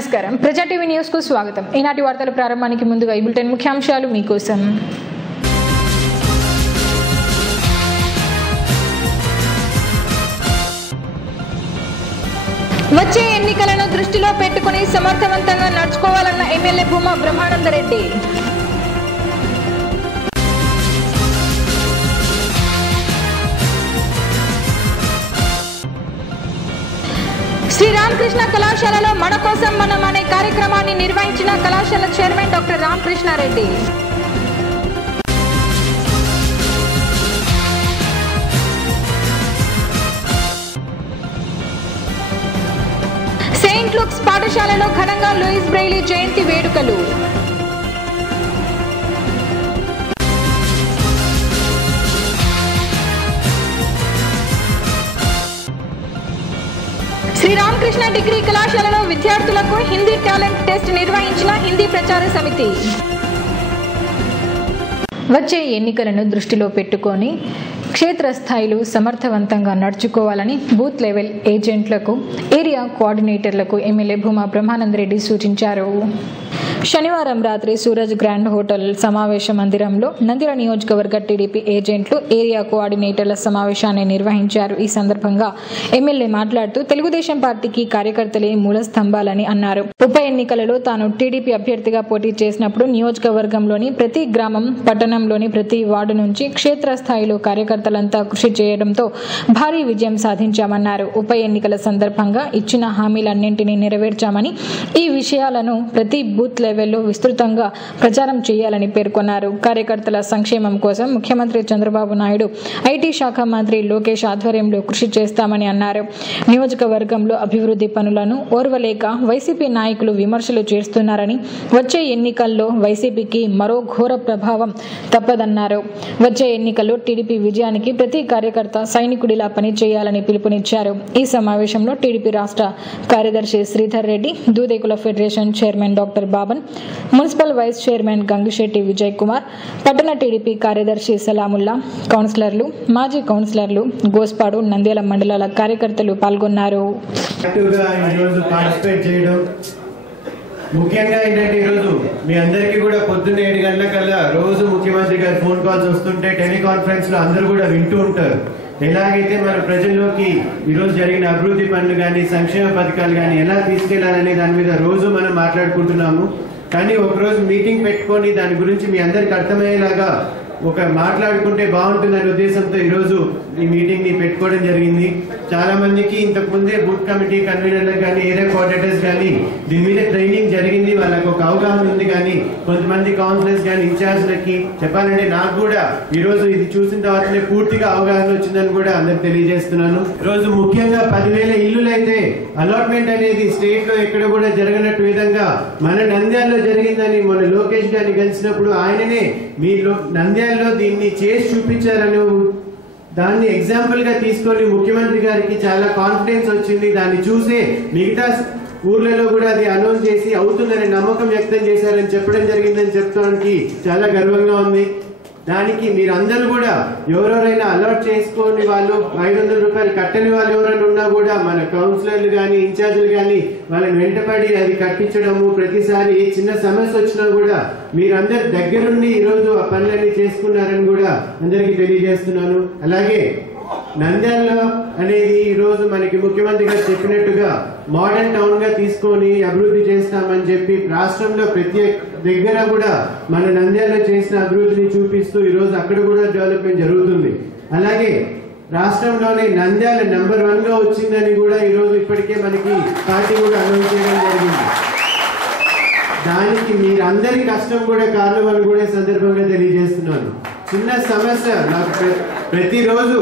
నమస్కారం ప్రజా TV news కు స్వాగతం. ఈనాటి వార్తల ప్రారంభానికి ముందుగా ఈ బులెటిన్ ముఖ్యాంశాలు మీకోసం. వచ్చే ఎన్నికలను దృష్టిలో పెట్టుకుని సమర్థవంతంగా నడుచుకోవాలన్న ఎమ్మెల్యే భూమా బ్రహ్మానందరెడ్డి. శ్రీరామకృష్ణ కళాశాలలో మన కోసం మనం అనే కార్యక్రమాన్ని నిర్వహించిన కళాశాల chairman doctor Ramakrishna Reddy. Saint Luke's పాఠశాలలో ఘనంగా లూయిస్ బ్రెయిలీ జయంతి వేడుకలు. శ్రీరామకృష్ణ డిగ్రీ కళాశాలలో విద్యార్థులకు హిందీ టాలెంట్ టెస్ట్ నిర్వహించిన హిందీ ప్రచార సమితి. వచ్చే ఎన్నికలను దృష్టిలో పెట్టుకొని క్షేత్రస్థాయిలో సమర్థవంతంగా నడుచుకోవాలని బూత్ లెవెల్ ఏజెంట్లకు, ఏరియా కోఆర్డినేటర్లకు ఎమ్మెల్యే భూమా బ్రహ్మానందరెడ్డి సూచించారు. శనివారం రాత్రి సూరజ్ గ్రాండ్ హోటల్ సమావేశ మందిరంలో నంద్యాల నియోజకవర్గ టీడీపీ ఏజెంట్లు, ఏరియా కోఆర్డినేటర్ల సమావేశాన్ని నిర్వహించారు. ఈ సందర్భంగా ఎమ్మెల్యే మాట్లాడుతూ తెలుగుదేశం పార్టీకి కార్యకర్తలే మూల స్తంభాలని అన్నారు. ఉప ఎన్నికలలో తాను టీడీపీ అభ్యర్థిగా పోటీ చేసినప్పుడు నియోజకవర్గంలోని ప్రతి గ్రామం, పట్టణంలోని ప్రతి వార్డు నుంచి క్షేత్రస్థాయిలో కార్యకర్తలంతా కృషి చేయడంతో భారీ విజయం సాధించామన్నారు. ఉప ఎన్నికల సందర్భంగా ఇచ్చిన హామీలన్నింటినీ నెరవేర్చామని, ఈ విషయాలను ప్రతి బూత్ లెవెల్లో విస్తృతంగా ప్రచారం చేయాలని పేర్కొన్నారు. కార్యకర్తల సంక్షేమం కోసం ముఖ్యమంత్రి చంద్రబాబు నాయుడు, ఐటీ శాఖ మంత్రి లోకేష్ ఆధ్వర్యంలో కృషి చేస్తామని అన్నారు. నియోజకవర్గంలో అభివృద్ధి పనులను ఓర్వలేక వైసీపీ నాయకులు విమర్శలు చేస్తున్నారని, వచ్చే ఎన్నికల్లో వైసీపీకి మరో ఘోర ప్రభావం తప్పదన్నారు. వచ్చే ఎన్నికల్లో టీడీపీ విజయానికి ప్రతి కార్యకర్త సైనికుడిలా పనిచేయాలని పిలుపునిచ్చారు. ఈ సమావేశంలో టీడీపీ రాష్ట్ర కార్యదర్శి Sridhar Reddy, Dudekula federation chairman doctor Baban, municipal vice chairman Gangisetti Vijay Kumar, పట్టణ టీడీపీ కార్యదర్శి సలాముల్లా, కౌన్సిలర్లు, మాజీ కౌన్సిలర్లు, గోస్పాడు, నంద్యాల మండలాల కార్యకర్తలు పాల్గొన్నారు. ముఖ్యంగా ఏంటంటే ఈరోజు మీ అందరికీ కూడా పొద్దున్న 7 గంటలకల్లా రోజు ముఖ్యమంత్రి గారి ఫోన్ కాల్స్ వస్తుంటే టెలికాన్ఫరెన్స్ లో అందరూ కూడా వింటూ ఉంటారు. ఎలాగైతే మన ప్రజల్లోకి ఈరోజు జరిగిన అభివృద్ధి పనులు కానీ, సంక్షేమ పథకాలు కానీ ఎలా తీసుకెళ్లాలనే దాని మీద రోజు మనం మాట్లాడుకుంటున్నాము. కానీ ఒకరోజు మీటింగ్ పెట్టుకొని దాని గురించి మీ అందరికి అర్థమయ్యేలాగా ఒక మాట్లాడుకుంటే బాగుంటుందనే ఉద్దేశంతో ఈరోజు ఈ మీటింగ్ ని పెట్టుకోవడం జరిగింది. చాలా మందికి ఇంతకు ముందే బూత్ కమిటీ కన్వీనర్లకు కానీ, ఏరియా కోఆర్డినేటర్స్ కానీ దీని మీద ట్రైనింగ్ జరిగింది, వాళ్ళకు ఒక అవగాహన ఉంది. కానీ కొంతమంది కౌన్సిలర్స్ కానీ, ఇన్ఛార్జ్లకి చెప్పాలంటే నాకు కూడా ఈరోజు ఇది చూసిన తర్వాతనే పూర్తిగా అవగాహన వచ్చిందని కూడా అందరికి తెలియజేస్తున్నాను. ఈరోజు ముఖ్యంగా 10,000 ఇల్లులు అయితే అలాట్మెంట్ అనేది స్టేట్ లో ఎక్కడ కూడా జరగనట్టు విధంగా మన నంద్యాలలో జరిగిందని మొన్న లోకేష్ గారిని కలిసినప్పుడు ఆయననే మీ నంద్యాలలో దీన్ని చేసి చూపించారని దాన్ని ఎగ్జాంపుల్ గా తీసుకొని ముఖ్యమంత్రి గారికి చాలా కాన్ఫిడెన్స్ వచ్చింది. దాన్ని చూసే మిగతా ఊర్లలో కూడా అది అనౌన్స్ చేసి అవుతుందనే నమ్మకం వ్యక్తం చేశారని చెప్పడం జరిగిందని చెప్పడానికి చాలా గర్వంగా ఉంది. దానికి మీరందరూ కూడా ఎవరెవరైనా అలాట్ చేసుకొని వాళ్ళు 500 రూపాయలు కట్టని వాళ్ళు ఎవరైనా ఉన్నా కూడా మన కౌన్సిలర్లు కానీ, ఇన్ఛార్జీలు కానీ వాళ్ళని వెంటపడి అది కట్టించడము, ప్రతిసారి ఏ చిన్న సమస్య వచ్చినా కూడా మీరందరు దగ్గరుండి ఈరోజు ఆ పనులన్నీ చేసుకున్నారని కూడా అందరికీ తెలియజేస్తున్నాను. అలాగే నంద్యాల అనేది ఈ రోజు మనకి ముఖ్యమంత్రి గారు చెప్పినట్టుగా మోడర్న్ టౌన్ గా తీసుకొని అభివృద్ధి చేస్తామని చెప్పి రాష్ట్రంలో ప్రతి దగ్గర కూడా మన నంద్యాలలో చేసిన అభివృద్ధిని చూపిస్తూ ఈ రోజు అక్కడ కూడా డెవలప్మెంట్ జరుగుతుంది. అలాగే రాష్ట్రంలోనే నంద్యాల నెంబర్ 1 గా వచ్చిందని కూడా ఈ రోజు ఇప్పటికే మనకి పార్టీ కూడా అనౌన్స్ చేయడం జరిగింది. దానికి మీరందరి కష్టం కూడా కారణం అని కూడా సందర్భంగా తెలియజేస్తున్నాను. చిన్న సమస్య నాకు ప్రతిరోజు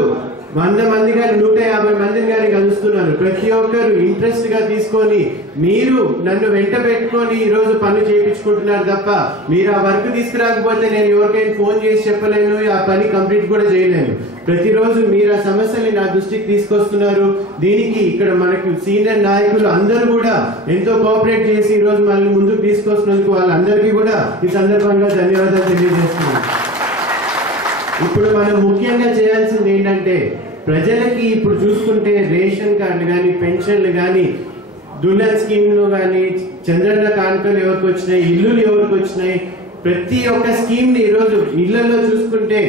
100 మంది కానీ 150 మందిని కానీ కలుస్తున్నాను. ప్రతి ఒక్కరు ఇంట్రెస్ట్ గా తీసుకొని మీరు నన్ను వెంట పెట్టుకొని ఈ రోజు పనులు చేయించుకుంటున్నారు తప్ప మీరు ఆ వర్క్ తీసుకురాకపోతే నేను ఎవరికైనా ఫోన్ చేసి చెప్పలేను, ఆ పని కంప్లీట్ కూడా చేయలేను. ప్రతిరోజు మీరు ఆ సమస్యని నా దృష్టికి తీసుకొస్తున్నారు. దీనికి ఇక్కడ మనకి సీనియర్ నాయకులు అందరూ కూడా ఎంతో కోఆపరేట్ చేసి ఈ రోజు మనల్ని ముందుకు తీసుకొస్తున్నందుకు వాళ్ళందరికీ కూడా ఈ సందర్భంగా ధన్యవాదాలు తెలియజేస్తున్నాను. ఇప్పుడు మనం ముఖ్యంగా చేయాల్సింది ఏంటంటే ప్రజలకి ఇప్పుడు చూసుకుంటే రేషన్ కార్డులు కానీ, పెన్షన్లు కానీ దుల్హన్ స్కీమ్లు కానీ, చంద్రన్న కానుకలు ఎవరికి వచ్చినాయి, ఇల్లులు ఎవరికి వచ్చినాయి, ప్రతి ఒక్క స్కీమ్ ని ఈరోజు ఇళ్లలో చూసుకుంటే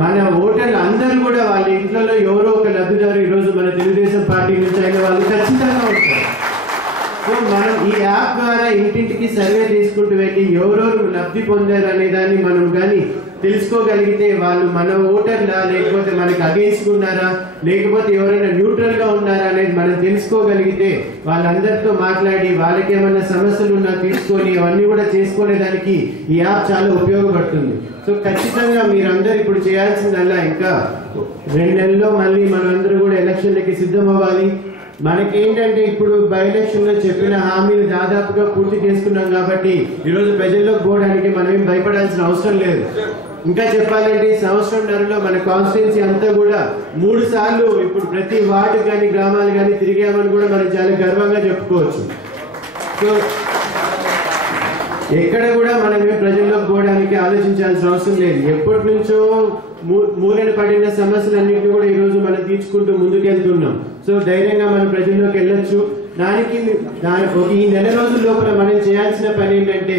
మన ఓటర్లు అందరూ కూడా వాళ్ళ ఇంట్లో ఎవరో ఒక లబ్ధిదారు ఈరోజు మన తెలుగుదేశం పార్టీ నుంచి అయిన వాళ్ళు ఖచ్చితంగా ఉంటారు. సో మనం ఈ యాప్ ద్వారా ఇంటింటికి సర్వే తీసుకుంటూ వెళ్ళి ఎవరెవరు లబ్ధి పొందారు అనే దాన్ని మనం కానీ తెలుసుకోగలిగితే వాళ్ళు మన ఓటర్లా లేకపోతే మనకి అగేన్స్ట్ ఉన్నారా లేకపోతే ఎవరైనా న్యూట్రల్ గా ఉన్నారా అనేది మనం తెలుసుకోగలిగితే వాళ్ళందరితో మాట్లాడి వాళ్ళకి ఏమైనా సమస్యలు ఉన్నా తీసుకొని అవన్నీ కూడా చేసుకునేదానికి ఈ యాప్ చాలా ఉపయోగపడుతుంది. సో ఖచ్చితంగా మీరందరూ ఇప్పుడు చేయాల్సిందల్లా ఇంకా 2 నెలల్లో మళ్ళీ మనందరూ కూడా ఎలక్షన్లకి సిద్ధం అవ్వాలి. మనకేంటంటే ఇప్పుడు బై ఎలక్షన్ లో చెప్పిన హామీలు దాదాపుగా పూర్తి చేసుకున్నాం కాబట్టి ఈరోజు ప్రజల్లోకి పోవడానికి మనం ఏం భయపడాల్సిన అవసరం లేదు. ఇంకా చెప్పాలంటే ఈ సంవత్సరంన్నరలో మన కాన్స్టిట్యున్సీ అంతా కూడా 3 సార్లు ఇప్పుడు ప్రతి వార్డు కానీ గ్రామాలు కానీ తిరిగామని కూడా మనం చాలా గర్వంగా చెప్పుకోవచ్చు. సో ఎక్కడ కూడా మనం ప్రజల్లోకి పోవడానికి ఆలోచించాల్సిన అవసరం లేదు. ఎప్పటి నుంచో మూలన పడిన సమస్యలన్నింటినీ కూడా ఈ రోజు మనం తీర్చుకుంటూ ముందుకెళ్తున్నాం. సో ధైర్యంగా మనం ప్రజల్లోకి వెళ్ళొచ్చు. దానికి ఈ నెల రోజుల లోపల మనం చేయాల్సిన పని ఏంటంటే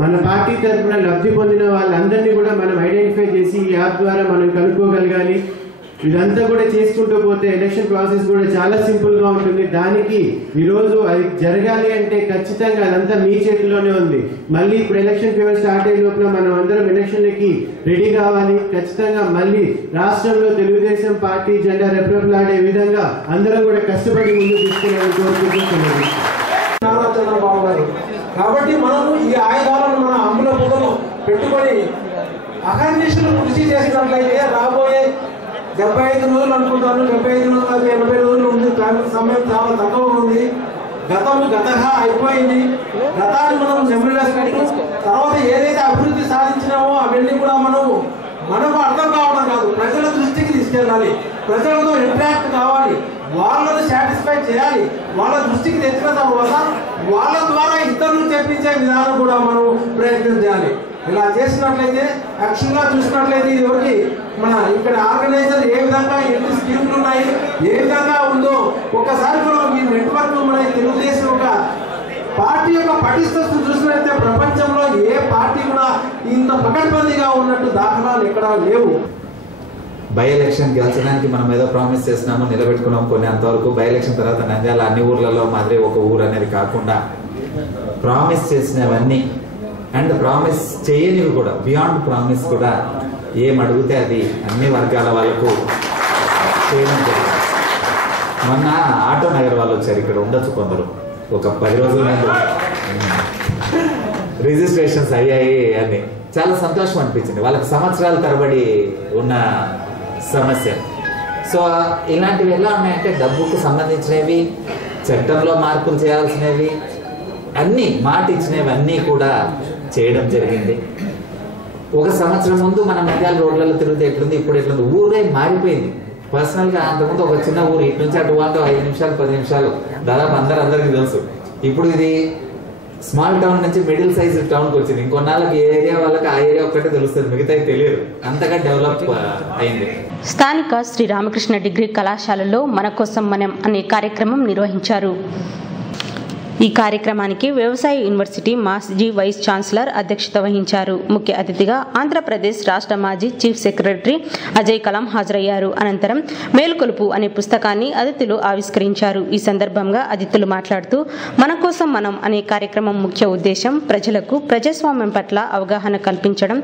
మన పార్టీ తరఫున లబ్ధి పొందిన వాళ్ళందరినీ కూడా మనం ఐడెంటిఫై చేసి ఈ యాప్ ద్వారా మనం కనుక్కోగలగాలి. ఇదంతా కూడా చేసుకుంటూ పోతే ఎలక్షన్ ప్రాసెస్ కూడా చాలా సింపుల్ గా ఉంటుంది. దానికి ఈరోజు అది జరగాలి అంటే ఖచ్చితంగా అదంతా మీ చేతిలోనే ఉంది. మళ్ళీ ఇప్పుడు ఎలక్షన్ ఫీవర్ స్టార్ట్ అయ్యే లోపల మనం అందరం ఎలక్షన్లకి రెడీ కావాలి. ఖచ్చితంగా మళ్ళీ రాష్ట్రంలో తెలుగుదేశం పార్టీ జెండా రెపరెపలాడే విధంగా అందరం కూడా కష్టపడి ముందు తీసుకునేందుకు కోరుకుంటున్నాను. కాబట్టి మనము ఈ ఆయుధాలను మన అమ్ముల పొగలు పెట్టుకొని అహర్నిశలు కృషి చేసినట్లయితే రాబోయే 75 రోజులు అనుకుంటాను, 75 రోజులు 80 రోజులు ఉంది. సమయం చాలా తక్కువ ఉంది. గతము గతగా అయిపోయింది. గతాన్ని మనం నెమ్మది వేసుకుంటూ తర్వాత ఏదైతే అభివృద్ధి సాధించినామో అవన్నీ కూడా మనకు అర్థం కావడం కాదు, ప్రజల దృష్టికి తీసుకెళ్ళాలి. ప్రజలతో ఇంటరాక్ట్ కావాలి, వాళ్ళని సాటిస్ఫై చేయాలి. వాళ్ళ దృష్టికి తెచ్చిన తర్వాత వాళ్ళ ద్వారా ఇతరులు చెప్పించే విధానం కూడా మనం ప్రయత్నం చేయాలి. ఇలా చేసినట్లయితే యాక్చువల్గా చూసినట్లయితే ఇది ఒకటి మన ఇక్కడ ఆర్గనైజర్ ఏ విధంగా ఎన్ని స్కీమ్లు ఉన్నాయి, ఏ విధంగా ఉందో ఒకసారి మనం ఈ నెట్వర్క్ మన తెలుగుదేశం ఒక పార్టీ యొక్క పటిష్టతను చూసినట్లయితే ప్రపంచంలో ఏ పార్టీ కూడా ఇంత పకడ్బందీగా ఉన్నట్టు దాఖలాలు ఎక్కడా లేవు. బై ఎలక్షన్ గెలిచడానికి మనం ఏదో ప్రామిస్ చేస్తున్నాము, నిలబెట్టుకున్నాం కొన్ని అంతవరకు. బై ఎలక్షన్ తర్వాత నంద్యాల అన్ని ఊర్లలో మాదిరి ఒక ఊరు అనేది కాకుండా ప్రామిస్ చేసినవన్నీ అండ్ ప్రామిస్ చేయనివి కూడా బియాండ్ ప్రామిస్ కూడా ఏం అడిగితే అది అన్ని వర్గాల వాళ్ళకు చేయడం జరిగింది. మొన్న ఆటో నగర్ వాళ్ళు వచ్చారు, ఇక్కడ ఉండొచ్చు కొందరు. ఒక 10 రోజుల ముందు రిజిస్ట్రేషన్స్ అయ్యాయి అని చాలా సంతోషం అనిపించింది. వాళ్ళకి సంవత్సరాల తరబడి ఉన్న సమస్య. సో ఇలాంటివి ఎలా ఉన్నాయంటే డబ్బుకు సంబంధించినవి, చట్టంలో మార్పులు చేయాల్సినవి, అన్నీ మాట ఇచ్చినవి అన్నీ కూడా చేయడం జరిగింది. ఒక సంవత్సరం ముందు మనం నంద్యాల రోడ్లలో తిరిగితే ఎట్లుంది, ఇప్పుడు ఎట్లుంది, ఊరే మారిపోయింది. పర్సనల్గా అంతకుముందు ఒక చిన్న ఊరు, ఇటు నుంచి అటు వాళ్ళతో 5 నిమిషాలు 10 నిమిషాలు దాదాపు అందరికీ తెలుసు. ఇప్పుడు ఇది స్మాల్ టౌన్ నుంచి మిడిల్ సైజ్ టౌన్కి వచ్చింది. ఇంకొన్నాళ్ళకి ఏ ఏరియా వాళ్ళకి ఆ ఏరియా ఒక్కటే తెలుస్తుంది, మిగతా తెలియదు. అంతగా డెవలప్ అయింది. స్థానిక శ్రీ రామకృష్ణ డిగ్రీ కళాశాలలో మన కోసం మనం అనే కార్యక్రమం నిర్వహించారు. ఈ కార్యక్రమానికి వ్యవసాయ యూనివర్సిటీ మాజీ వైస్ ఛాన్సలర్ అధ్యక్షత వహించారు. ముఖ్య అతిథిగా ఆంధ్రప్రదేశ్ రాష్ట్ర మాజీ చీఫ్ సెక్రటరీ అజయ్ కలాం హాజరయ్యారు. అనంతరం మేలుకొలుపు అనే పుస్తకాన్ని అతిథులు ఆవిష్కరించారు. ఈ సందర్భంగా అతిథులు మాట్లాడుతూ మన కోసం మనం అనే కార్యక్రమం ముఖ్య ఉద్దేశం ప్రజలకు ప్రజాస్వామ్యం పట్ల అవగాహన కల్పించడం,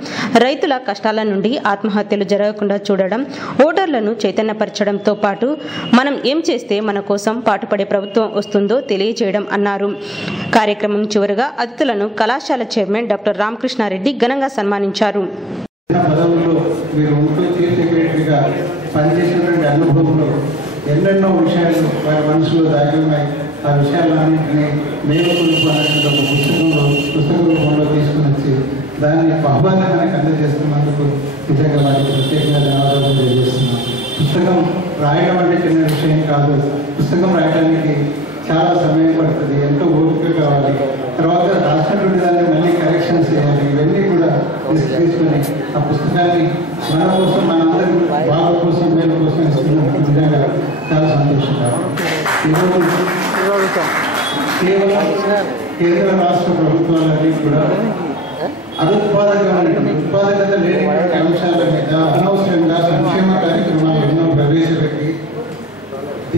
రైతుల కష్టాల నుండి ఆత్మహత్యలు జరగకుండా చూడడం, ఓటర్లను చైతన్యపరచడంతో పాటు మనం ఏం చేస్తే మన కోసం పాటుపడే ప్రభుత్వం వస్తుందో తెలియజేయడం అన్నారు. కార్యక్రమం చివరగా అతిథులను కళాశాల చైర్మన్ డాక్టర్ రామకృష్ణారెడ్డి ఘనంగా సన్మానించారు. ఎన్నెన్నో విషయాలు వారి మనసులో దాగి ఉన్నాయి. ఆ విషయాలన్నింటినీ మేలుకొలుపు అనేటువంటి ఒక పుస్తక రూపంలో తీసుకుని వచ్చి దాన్ని బహుబాగా మనకు అందజేస్తున్నందుకు నిజంగా వారికి ప్రత్యేకంగా ధన్యవాదాలు తెలియజేస్తున్నాం. పుస్తకం రాయడం అంటే చిన్న విషయం కాదు. పుస్తకం రాయడానికి చాలా సమయం పడుతుంది, ఎంతో ఓపిక కావాలి. తర్వాత రాసినటువంటి దాన్ని మళ్ళీ కరెక్షన్స్ చేయాలి. ఇవన్నీ కూడా తీసుకొని ఆ పుస్తకాన్ని మన కోసం మనందరి బాధ కోసం మేలు కోసం ఇస్తున్న నిజంగా చాలా సంతోషకరం. ఈరోజు కేవలం కేంద్ర రాష్ట్ర ప్రభుత్వాలన్నీ కూడా ఉత్పాదకత లేనటువంటి అంశాల మీద అనవసరంగా సంక్షేమ కార్యక్రమాలు ఎన్నో ప్రవేశపెట్టి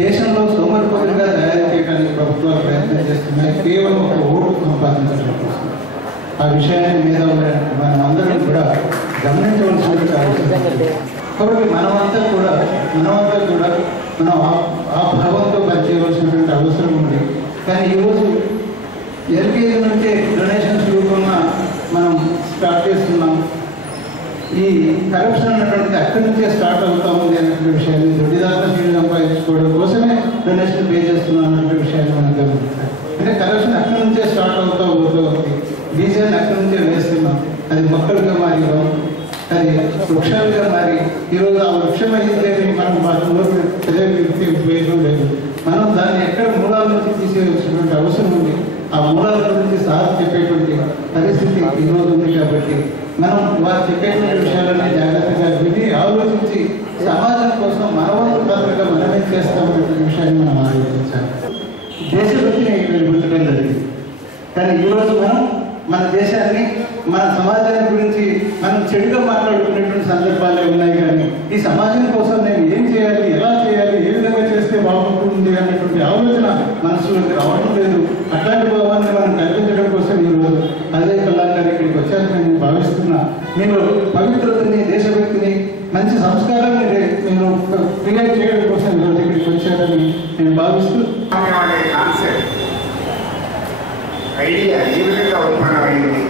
దేశంలో సోమరిపోతుగా తయారు చేయడానికి ప్రభుత్వాలు ప్రయత్నం చేస్తున్నాయి, కేవలం ఒక ఓటు సంపాదించడం కోసం. ఆ విషయాన్ని మీద మనం అందరం కూడా గమనించవలసిన అవసరం. కాబట్టి మనమంతా కూడా మనం ఆ భావంతో పనిచేయవలసినటువంటి అవసరం ఉంది. కానీ ఈరోజు ఎల్కేజీ నుంచే డొనేషన్స్ రూపంగా మనం స్టార్ట్ చేస్తున్నాం. ఈ కరప్షన్ అన్నటువంటిది అక్కడి నుంచే స్టార్ట్ అవుతా ఉంది అన్నటువంటి విషయాన్ని, దొడ్డిదారుల సీట్లు సంపాదించుకోవడం కోసమే డొనేషన్ పే చేస్తున్నాం అన్నటువంటి విషయాన్ని మనం గమనించాలి. అంటే కరప్షన్ అక్కడి నుంచే స్టార్ట్ అవుతూ ఉంది. బీజాన్ని అక్కడి నుంచే వేస్తున్నాం. అది మొక్కలుగా మారి అది వృక్షాలుగా మారి ఈరోజు ఆ వృక్షం అయిందేమి మనం వాటిలో ఉపయోగం లేదు. మనం దాన్ని ఎక్కడ మూలాల నుంచి తీసేయాల్సినటువంటి అవసరం ఉంది. ఆ మూలాల గురించి సార్ చెప్పేటువంటి పరిస్థితి ఈరోజు ఉంది. కాబట్టి మనం వారు చెప్పేటువంటి విషయాలన్నీ జాగ్రత్తగా విని ఆలోచించి సమాజం కోసం మనవంతు పాత్రగా మనమేం చేస్తామనేటువంటి విషయాన్ని మనం ఆలోచించాలి. దేశభక్తిని వెలుగుతుండడం జరిగింది. కానీ ఈరోజు మనం మన దేశాన్ని మన సమాజాన్ని గురించి మనం చెడుగా మాట్లాడుకునేటువంటి సందర్భాలే ఉన్నాయి. కానీ ఈ సమాజం కోసం నేను ఏం చేయాలి, ఎలా చేయాలి, ఏ విధంగా చేస్తే బాగుంటుంది అన్నటువంటి ఆలోచన మనసులోకి రావడం లేదు. అట్లాంటి భావాన్ని మనం కల్పించడం కోసం ఈరోజు అదే కళాకారు ఇక్కడికి వచ్చారని నేను భావిస్తున్నా. మీరు పవిత్రతని, దేశభక్తిని, మంచి సంస్కారాన్ని నేను క్రియేట్ చేయడం కోసం ఈరోజు ఇక్కడికి వచ్చారని నేను భావిస్తూ ఐడియా ఏ విధంగా ఉత్పన్నమైంది.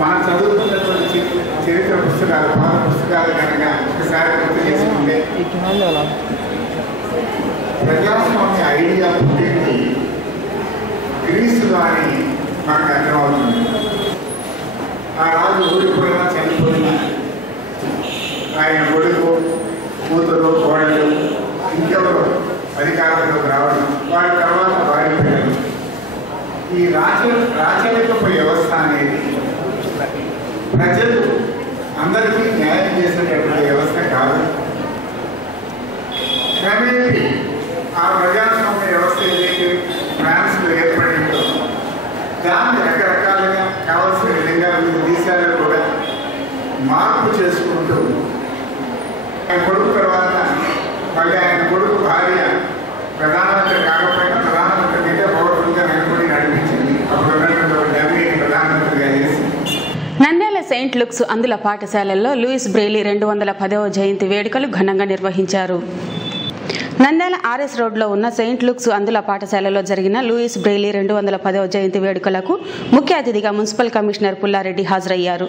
మనం చదువుతున్నటువంటి చరిత్ర పుస్తకాలు, పాత పుస్తకాలు కనుక ఒకసారి గుర్తు చేసుకుంటే ప్రజాస్వామ్య ఐడియా పుట్టింది గ్రీసులో అని మనకు అర్థమవుతుంది. ఆ రాజు ఊడిపోయినా చనిపోయినా ఆయన కొడుకు, కూతురు, కోడలు ఇంకెవరు అధికారంలోకి రావడం, వారి తర్వాత వారి పిల్లలు. ఈ రాచరికపు వ్యవస్థ అనేది ప్రజలు అందరికీ న్యాయం చేసేటటువంటి వ్యవస్థ కాదు. క్రమేపీ ఆ ప్రజాస్వామ్య వ్యవస్థ ఏదైతే ఫ్రాన్స్లో ఏర్పడిందో దాన్ని రకరకాలుగా కావాల్సిన విధంగా వివిధ దేశాల్లో కూడా మార్పు చేసుకుంటూ ఆయన కొడుకు తర్వాత మళ్ళీ ఆయన కొడుకు భార్య ప్రధానమంత్రి కాకపోయినా ప్రధానమంత్రి మీద పవర్ఫుల్గా నిలబడి నడిపించింది. అప్పుడు డబ్బీని ప్రధానమంత్రిగా చేసి నంద్యాల సెయింట్ లుక్స్ అందుల పాఠశాలల్లో లూయిస్ బ్రెయిలీ 210వ జయంతి వేడుకలు ఘనంగా నిర్వహించారు. నంద్యాల ఆర్ఎస్ రోడ్లో ఉన్న సెయింట్ లుక్స్ అందుల పాఠశాలలో జరిగిన లూయిస్ బ్రెయిలీ 210వ జయంతి వేడుకలకు ముఖ్య అతిథిగా మున్సిపల్ కమిషనర్ పుల్లారెడ్డి హాజరయ్యారు.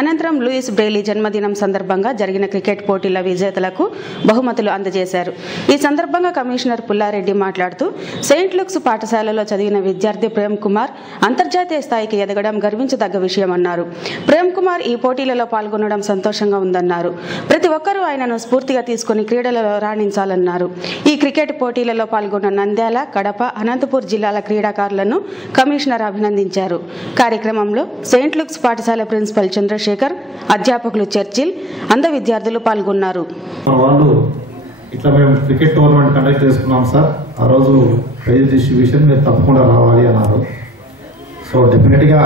అనంతరం లూయిస్ బ్రెయిలీ జన్మదినం సందర్భంగా జరిగిన క్రికెట్ పోటీల విజేతలకు బహుమతులు అందజేశారు. ఈ సందర్భంగా కమిషనర్ పుల్లారెడ్డి మాట్లాడుతూ సెయింట్ లుక్స్ పాఠశాలలో చదివిన విద్యార్థి ప్రేమ్ కుమార్ అంతర్జాతీయ స్థాయికి ఎదగడం గర్వించదగ్గ విషయమన్నారు. ప్రేమ్ కుమార్ ఈ పోటీలలో పాల్గొనడం సంతోషంగా ఉందన్నారు. ప్రతి ఒక్కరూ ఆయనను స్ఫూర్తిగా తీసుకుని క్రీడలలో రాణించాలన్నారు. ఈ క్రికెట్ పోటీలలో పాల్గొన్న నంద్యాల, కడప, అనంతపూర్ జిల్లాల క్రీడాకారులను కమిషనర్ అభినందించారు. కార్యక్రమంలో సెయింట్ లుక్స్ పాఠశాల ప్రిన్సిపల్ చంద్రశేఖర్, అధ్యాపకులు చర్చిల్, అంద విద్యార్థులు పాల్గొన్నారు. ఇట్లా మేము క్రికెట్ టోర్నమెంట్ కండక్ట్ చేసుకున్నాం సార్. ఆ రోజు ప్రైజ్ డిస్ట్రిబ్యూషన్ మీరు తప్పకుండా రావాలి అన్నారు. సో డెఫినెట్గా,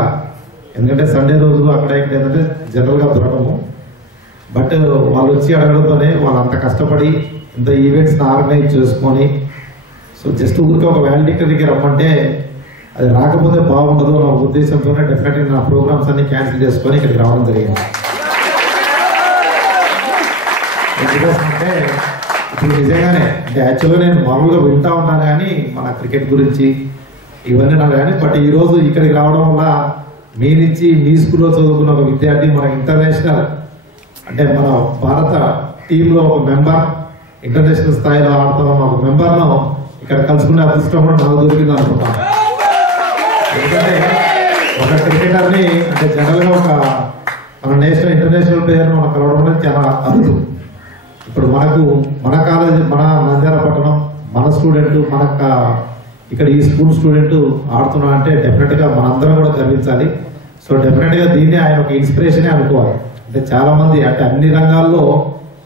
ఎందుకంటే సండే రోజు అక్కడ ఇక్కడ ఏంటంటే జనరల్గా దొరకము. బట్ వాళ్ళు వచ్చి అడగడంతోనే వాళ్ళు అంత కష్టపడి ఇంత ఈవెంట్స్ని ఆర్గనైజ్ చేసుకొని, సో జస్ట్ ఊరికే ఒక వ్యాలిడిటరీకి రమ్మంటే అది రాకపోతే బాగుండదు అన్న ఉద్దేశంతోనే డెఫినెట్గా నా ప్రోగ్రామ్స్ అన్ని క్యాన్సిల్ చేసుకొని ఇక్కడికి రావడం జరిగింది. ఎందుకంటే ఇప్పుడు నిజంగానే అంటే యాక్చువల్గా నేను మామూలుగా వింటా ఉన్నాను కానీ మన క్రికెట్ గురించి ఇవన్నీ నాకు కానీ, బట్ ఈరోజు ఇక్కడికి రావడం వల్ల మీ నుంచి మీ స్కూల్లో చదువుకున్న ఒక విద్యార్థి మన ఇంటర్నేషనల్ అంటే మన భారత టీంలో ఒక మెంబర్, ఇంటర్నేషనల్ స్థాయిలో ఆడుతూ ఉన్న ఒక మెంబర్ను ఇక్కడ కలుసుకునే అదృష్టం కూడా నాకు దొరికింది అనుకుంటాను. ఎందుకంటే ఒక క్రికెటర్ని అంటే జనరల్గా ఒక మన నేషనల్ ఇంటర్నేషనల్ ప్లేయర్ని మనం కలవడం అనేది చాలా అరుదు. ఇప్పుడు మన కాలేజీ, మన నంద్యాల పట్టణం, మన స్టూడెంట్, ఇక్కడ ఈ స్కూల్ స్టూడెంట్ ఆడుతున్నా అంటే డెఫినెట్గా మనందరం కూడా గర్వించాలి. సో డెఫినెట్గా దీన్ని ఆయన ఒక ఇన్స్పిరేషనే అనుకోవాలి. అంటే చాలా మంది అంటే అన్ని రంగాల్లో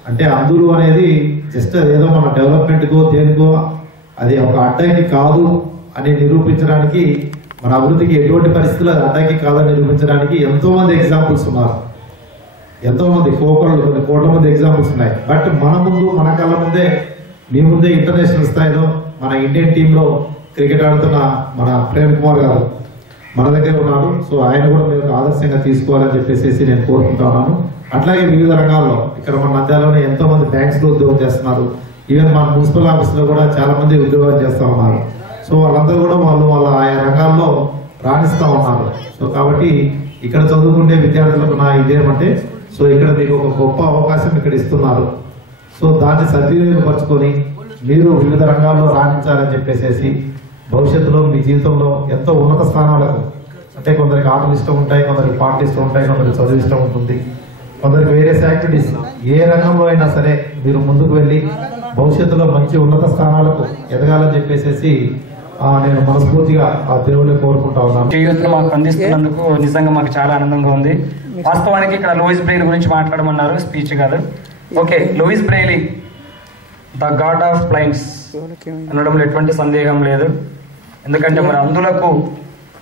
అంటే అందరూ అనేది జస్ట్ అదేదో మన డెవలప్మెంట్కో దేనికో అది ఒక అడ్డంకి కాదు అని నిరూపించడానికి, మన అభివృద్ధికి ఎటువంటి పరిస్థితులు అది అడ్డంకి కాదని నిరూపించడానికి ఎంతో మంది ఎగ్జాంపుల్స్ ఉన్నారు. ఎంతో మంది కొన్ని కోట్ల మంది ఎగ్జాంపుల్స్ ఉన్నాయి. బట్ మన ముందు మన కళ్ళ ముందే మీ ముందే ఇంటర్నేషనల్ స్థాయిలో మన ఇండియన్ టీంలో క్రికెట్ ఆడుతున్న మన ప్రేమ్ కుమార్ గారు మన దగ్గర ఉన్నాడు. సో ఆయన కూడా మీరు ఆదర్శంగా తీసుకోవాలని చెప్పేసి నేను కోరుకుంటా ఉన్నాను. అట్లాగే వివిధ రంగాల్లో ఇక్కడ మన నంద్యాలలోనే ఎంతో మంది బ్యాంక్స్ లో ఉద్యోగం చేస్తున్నారు. ఈవెన్ మన మున్సిపల్ ఆఫీస్ లో కూడా చాలా మంది ఉద్యోగాలు చేస్తూ ఉన్నారు. సో వాళ్ళందరూ కూడా వాళ్ళ ఆయా రంగాల్లో రాణిస్తూ ఉన్నారు. సో కాబట్టి ఇక్కడ చదువుకునే విద్యార్థులకు నా ఇదేమంటే, సో ఇక్కడ మీకు ఒక గొప్ప అవకాశం ఇక్కడ ఇస్తున్నారు. సో దాన్ని సద్వినియోగపరచుకొని మీరు వివిధ రంగాల్లో రాణించాలని చెప్పేసి భవిష్యత్తులో మీ జీవితంలో ఎంతో ఉన్నత స్థానాలకు, అంటే కొందరికి ఆటలు ఇష్టం ఉంటాయి, కొందరికి పాటలు ఇష్టం ఉంటాయి, కొందరికి చదువు ఇష్టం ఉంటుంది, కొందరికి వేరే యాక్టివిటీస్, ఏ రంగంలో అయినా సరే మీరు ముందుకు వెళ్ళి భవిష్యత్తులో మంచి ఉన్నత స్థానాలకు ఎదగాలని చెప్పేసి నేను మనస్ఫూర్తిగా ఆ దేవుని కోరుకుంటా ఉన్నాను. జీవితంలో మాకు అందిస్తున్నందుకు నిజంగా మాకు చాలా ఆనందంగా ఉంది. వాస్తవానికి ఇక్కడ లూయిస్ బ్రెయిలీ గురించి మాట్లాడమన్నారు, స్పీచ్ కాదు. Okay, Louis Braille the god of blinds అనడంలో ఎటువంటి సందేహం లేదు. ఎందుకంటే మరి అందులకు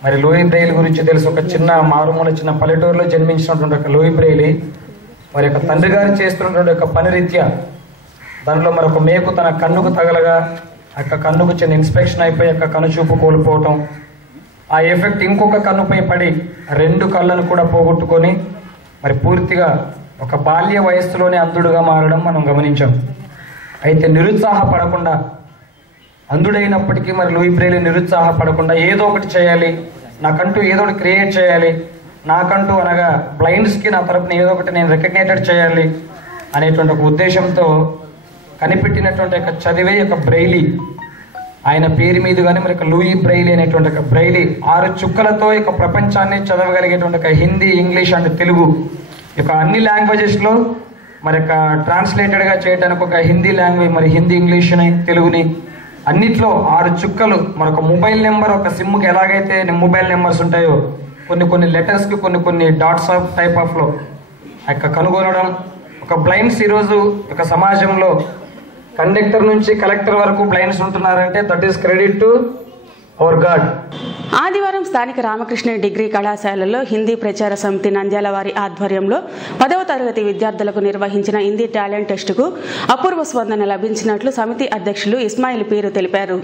మరి లూయిస్ బ్రెయిలీ గురించి తెలుసు. ఒక చిన్న మారుమూల చిన్న పల్లెటూరులో జన్మించినటువంటి ఒక లూయిస్ బ్రెయిలీ మరి యొక్క తండ్రి గారు చేస్తున్నటువంటి ఒక పని రీత్యా దానిలో మరొక మేకు తన కన్నుకు తగలగా ఆ యొక్క కన్నుకు చిన్న ఇన్స్పెక్షన్ అయిపోయి యొక్క కనుచూపు కోల్పోవటం, ఆ ఎఫెక్ట్ ఇంకొక కన్నుపై పడి 2 కళ్ళను కూడా పోగొట్టుకొని మరి పూర్తిగా ఒక బాల్య వయస్సులోనే అంధుడుగా మారడం మనం గమనించాం. అయితే నిరుత్సాహపడకుండా, అంధుడైనప్పటికీ మరి లూయిస్ బ్రెయిలీ నిరుత్సాహపడకుండా ఏదో ఒకటి చేయాలి, నాకంటూ ఏదో ఒకటి క్రియేట్ చేయాలి, నాకంటూ అనగా బ్లైండ్స్కి నా తరపున ఏదో ఒకటి నేను రికగ్నేటెడ్ చేయాలి అనేటువంటి ఒక ఉద్దేశంతో కనిపెట్టినటువంటి ఒక చదివే ఒక బ్రెయిలీ. ఆయన పేరు మీద కానీ మరి లూయిస్ బ్రెయిలీ అనేటువంటి ఒక బ్రెయిలీ 6 చుక్కలతో ఇక ప్రపంచాన్ని చదవగలిగేటువంటి ఒక హిందీ, ఇంగ్లీష్ అండ్ తెలుగు ఇక అన్ని లాంగ్వేజెస్లో మరి ఒక ట్రాన్స్లేటెడ్గా చేయడానికి ఒక హిందీ లాంగ్వేజ్, మరి హిందీ, ఇంగ్లీష్ని, తెలుగుని అన్నిట్లో 6 చుక్కలు. మరొక మొబైల్ నెంబర్, ఒక సిమ్కి ఎలాగైతే మొబైల్ నెంబర్స్ ఉంటాయో కొన్ని లెటర్స్కి కొన్ని డాట్స్ ఆఫ్ టైప్ ఆఫ్లో యొక్క కనుగొనడం. ఒక బ్లైండ్స్ ఈరోజు ఒక సమాజంలో కండక్టర్ నుంచి కలెక్టర్ వరకు బ్లైండ్స్ ఉంటున్నారంటే that is credit to our God. ఆదివారం స్థానిక రామకృష్ణ డిగ్రీ కళాశాలలో హిందీ ప్రచార సమితి నంద్యాల వారి ఆధ్వర్యంలో 10వ తరగతి విద్యార్థులకు నిర్వహించిన హిందీ టాలెంట్ టెస్టుకు అపూర్వ స్పందన లభించినట్లు సమితి అధ్యక్షులు ఇస్మాయిల్ పీరు తెలిపారు.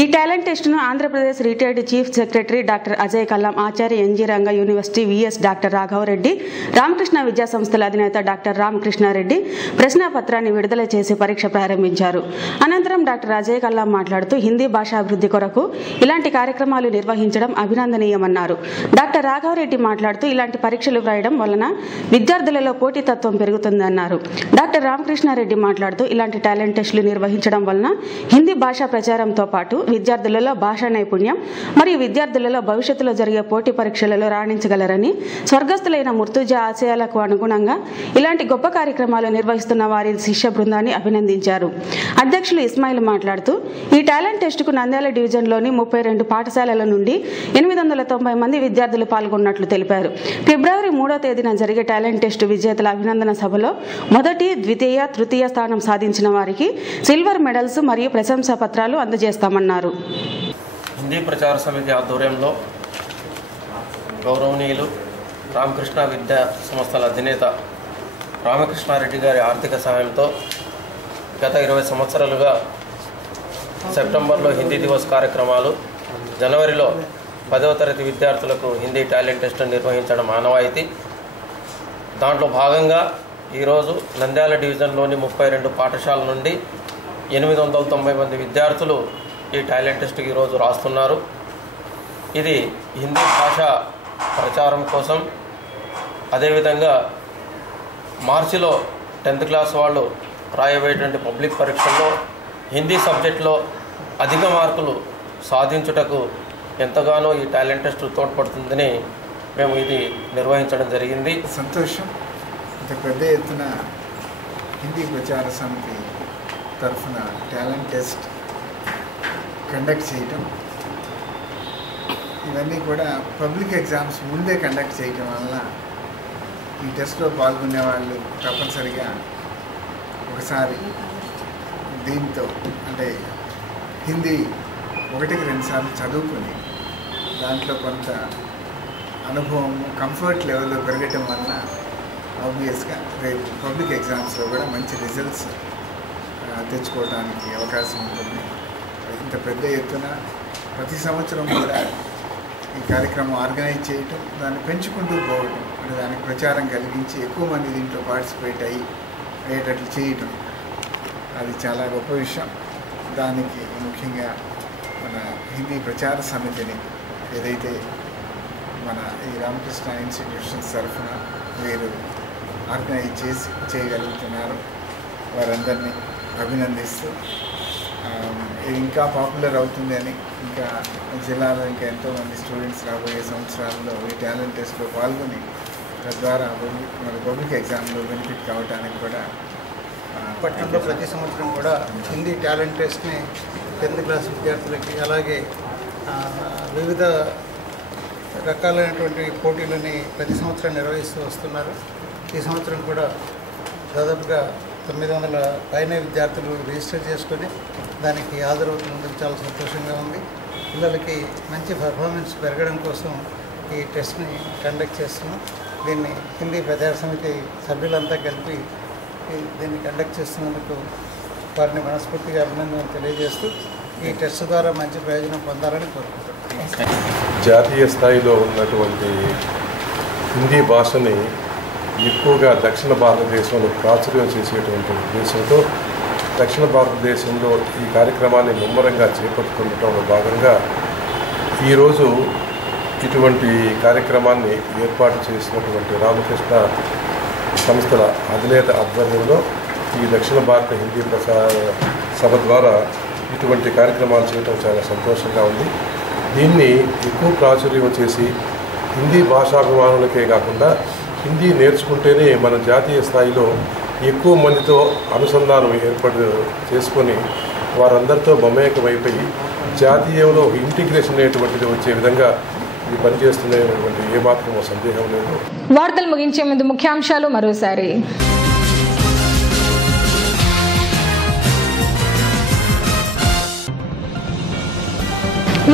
ఈ టాలెంట్ టెస్టును Andhra Pradesh retired chief secretary doctor Ajay Kallam, Acharya NG Ranga university VC doctor Raghava Reddy, Ramakrishna విద్యా సంస్థల అధినేత డాక్టర్ రామకృష్ణారెడ్డి ప్రశ్నాపత్రాన్ని విడుదల చేసి పరీక్ష ప్రారంభించారు. అనంతరం డాక్టర్ అజయ్ కల్లాం మాట్లాడుతూ హిందీ భాషాభివృద్ధి కొరకు ఇలాంటి కార్యక్రమాలు నిర్వహించడం అభినందనీయమన్నారు. డాక్టర్ రాఘవరెడ్డి మాట్లాడుతూ ఇలాంటి పరీక్షలు వ్రాయడం వలన విద్యార్థులలో పోటీతత్వం పెరుగుతుందన్నారు. డాక్టర్ రామకృష్ణారెడ్డి మాట్లాడుతూ ఇలాంటి టాలెంట్ టెస్టులు నిర్వహించడం వలన హిందీ భాషా ప్రచారంతో పాటు విద్యార్థులలో భాషా నైపుణ్యం మరియు విద్యార్థులలో భవిష్యత్తులో జరిగే పోటీ పరీక్షలలో రాణించగలరని, స్వర్గస్థులైన ముర్తుజా ఆశయాలకు అనుగుణంగా ఇలాంటి గొప్ప కార్యక్రమాలు నిర్వహిస్తున్న వారి శిష్య బృందాన్ని అభినందించారు. అధ్యక్షులు ఇస్మాయిల్ మాట్లాడుతూ ఈ టాలెంట్ టెస్టుకు నంద్యాల డివిజన్లోని 32 పాఠశాలల నుండి 890 మంది విద్యార్థులు పాల్గొన్నట్లు తెలిపారు. ఫిబ్రవరి 3వ తేదీన జరిగే టాలెంట్ టెస్టు విజేతల అభినందన సభలో మొదటి, ద్వితీయ, తృతీయ స్థానం సాధించిన వారికి సిల్వర్ మెడల్స్ మరియు ప్రశంసా పత్రాలు అందజేస్తామన్నారు. హిందీ ప్రచార సమితి ఆధ్వర్యంలో గౌరవనీయులు రామకృష్ణ విద్యా సంస్థల అధినేత రామకృష్ణారెడ్డి గారి ఆర్థిక సహాయంతో గత 20 సంవత్సరాలుగా సెప్టెంబర్లో హిందీ దివస్ కార్యక్రమాలు, జనవరిలో 10వ తరగతి విద్యార్థులకు హిందీ టాలెంట్ టెస్ట్ నిర్వహించడం ఆనవాయితీ. దాంట్లో భాగంగా ఈరోజు నంద్యాల డివిజన్లోని 32 పాఠశాలల నుండి 890 మంది విద్యార్థులు ఈ టాలెంట్ టెస్ట్కి ఈరోజు రాస్తున్నారు. ఇది హిందీ భాష ప్రచారం కోసం, అదేవిధంగా మార్చిలో 10th క్లాస్ వాళ్ళు రాయబోయేటువంటి పబ్లిక్ పరీక్షల్లో హిందీ సబ్జెక్టులో అధిక మార్కులు సాధించుటకు ఎంతగానో ఈ టాలెంట్ టెస్ట్ తోడ్పడుతుందని మేము ఇది నిర్వహించడం జరిగింది. సంతోషం. ఇంత పెద్ద ఎత్తున హిందీ ప్రచార సమితి తరఫున టాలెంట్ టెస్ట్ కండక్ట్ చేయటం ఇవన్నీ కూడా పబ్లిక్ ఎగ్జామ్స్ ముందే కండక్ట్ చేయడం వల్ల ఈ టెస్ట్లో పాల్గొనే వాళ్ళు తప్పనిసరిగా ఒకసారి దీంతో అంటే హిందీ 1-2 సార్లు చదువుకుని దాంట్లో కొంత అనుభవం కంఫర్ట్ లెవెల్లో పెరగటం వల్ల ఆబ్వియస్గా రేపు పబ్లిక్ ఎగ్జామ్స్లో కూడా మంచి రిజల్ట్స్ తెచ్చుకోవడానికి అవకాశం ఉంటుంది. ఇంత పెద్ద ఎత్తున ప్రతి సంవత్సరం కూడా ఈ కార్యక్రమం ఆర్గనైజ్ చేయటం, దాన్ని పెంచుకుంటూ పోవటం, అంటే దానికి ప్రచారం కలిగించి ఎక్కువ మంది దీంట్లో పార్టిసిపేట్ అయ్యేటట్లు చేయటం అది చాలా గొప్ప విషయం. దానికి ముఖ్యంగా మన హిందీ ప్రచార సమితిని ఏదైతే మన ఈ రామకృష్ణ ఇన్స్టిట్యూషన్స్ తరఫున వీరు ఆర్గనైజ్ చేయగలుగుతున్నారు వారందరినీ అభినందిస్తూ ఇది ఇంకా పాపులర్ అవుతుంది అని, ఇంకా జిల్లాలో ఇంకా ఎంతోమంది స్టూడెంట్స్ రాబోయే సంవత్సరాల్లో ఈ టాలెంట్ టెస్ట్లో పాల్గొని తద్వారా మన పబ్లిక్ ఎగ్జామ్లో బెనిఫిట్ కావడానికి కూడా పట్టణంలో ప్రతి సంవత్సరం కూడా హిందీ టాలెంట్ టెస్ట్ని 10th క్లాస్ విద్యార్థులకి అలాగే వివిధ రకాలైనటువంటి పోటీలని ప్రతి సంవత్సరం నిర్వహిస్తూ వస్తున్నారు. ఈ సంవత్సరం కూడా దాదాపుగా 900 పైన విద్యార్థులు రిజిస్టర్ చేసుకొని దానికి హాజరవుతున్నందుకు చాలా సంతోషంగా ఉంది. పిల్లలకి మంచి పర్ఫార్మెన్స్ పెరగడం కోసం ఈ టెస్ట్ని కండక్ట్ చేస్తున్నాం. దీన్ని హిందీ ప్రచార సమితి సభ్యులంతా కలిపి దీన్ని కండక్ట్ చేస్తున్నందుకు వారిని మనస్ఫూర్తిగా అభినందనలు తెలియజేస్తూ ఈ టెస్ట్ ద్వారా మంచి ప్రయోజనం పొందాలని కోరుకుంటున్నాను. జాతీయ స్థాయిలో ఉన్నటువంటి హిందీ భాషని ఎక్కువగా దక్షిణ భారతదేశంలో ప్రాచుర్యం చేసేటువంటి ఉద్దేశంతో దక్షిణ భారతదేశంలో ఈ కార్యక్రమాన్ని ముమ్మరంగా చేపట్టుతుండటంలో భాగంగా ఈరోజు ఇటువంటి కార్యక్రమాన్ని ఏర్పాటు చేసినటువంటి రామకృష్ణ సంస్థల అధినేత ఆధ్వర్యంలో ఈ దక్షిణ భారత హిందీ ప్రసార సభ ద్వారా ఇటువంటి కార్యక్రమాలు చేయడం చాలా సంతోషంగా ఉంది. దీన్ని ఎక్కువ ప్రాచుర్యం చేసి హిందీ భాషాభిమానులకే కాకుండా హిందీ నేర్చుకుంటేనే మన జాతీయ స్థాయిలో ఎక్కువ మందితో అనుసంధానం ఏర్పాటు చేసుకొని వారందరితో మమేకమైపోయి జాతీయంలో ఇంటిగ్రేషన్ అనేటువంటిది వచ్చే విధంగా ఇది పనిచేస్తున్నటువంటి ఏమాత్రమో సందేహం లేదు. వార్తలు ముగించే ముందు ముఖ్యాంశాలు మరోసారి.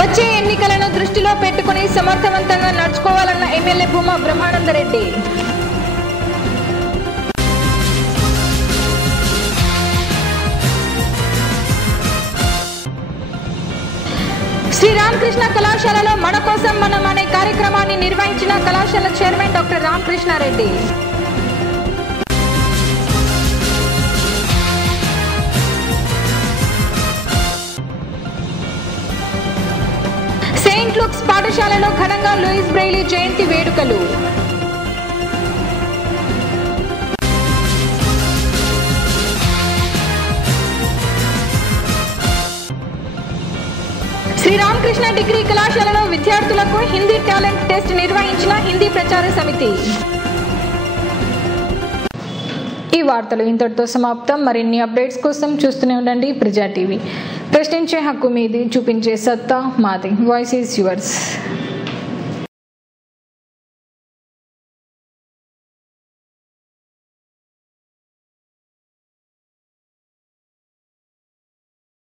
వచ్చే ఎన్నికలను దృష్టిలో పెట్టుకుని సమర్థవంతంగా నడుచుకోవాలన్న ఎమ్మెల్యే భూమా బ్రహ్మానందరెడ్డి. శ్రీరామకృష్ణ కళాశాలలో మన కోసం మనం అనే కార్యక్రమాన్ని నిర్వహించిన కళాశాల chairman doctor Ramakrishna Reddy. Saint Luke's పాఠశాలలో ఘనంగా లూయిస్ బ్రెయిలీ జయంతి వేడుకలు. శ్రీరామకృష్ణ డిగ్రీ కళాశాలలో విద్యార్థులకు హిందీ టాలెంట్ టెస్ట్ నిర్వహించిన హిందీ ప్రచార సమితి. ఈ వార్తలు ఇంతటితో సమాప్తం. మరిన్ని అప్డేట్స్ కోసం చూస్తూనే ఉండండి ప్రజా టీవీ. ప్రశ్నించే హక్కు మీది, చూపించే సత్తా మాది. Voice is yours.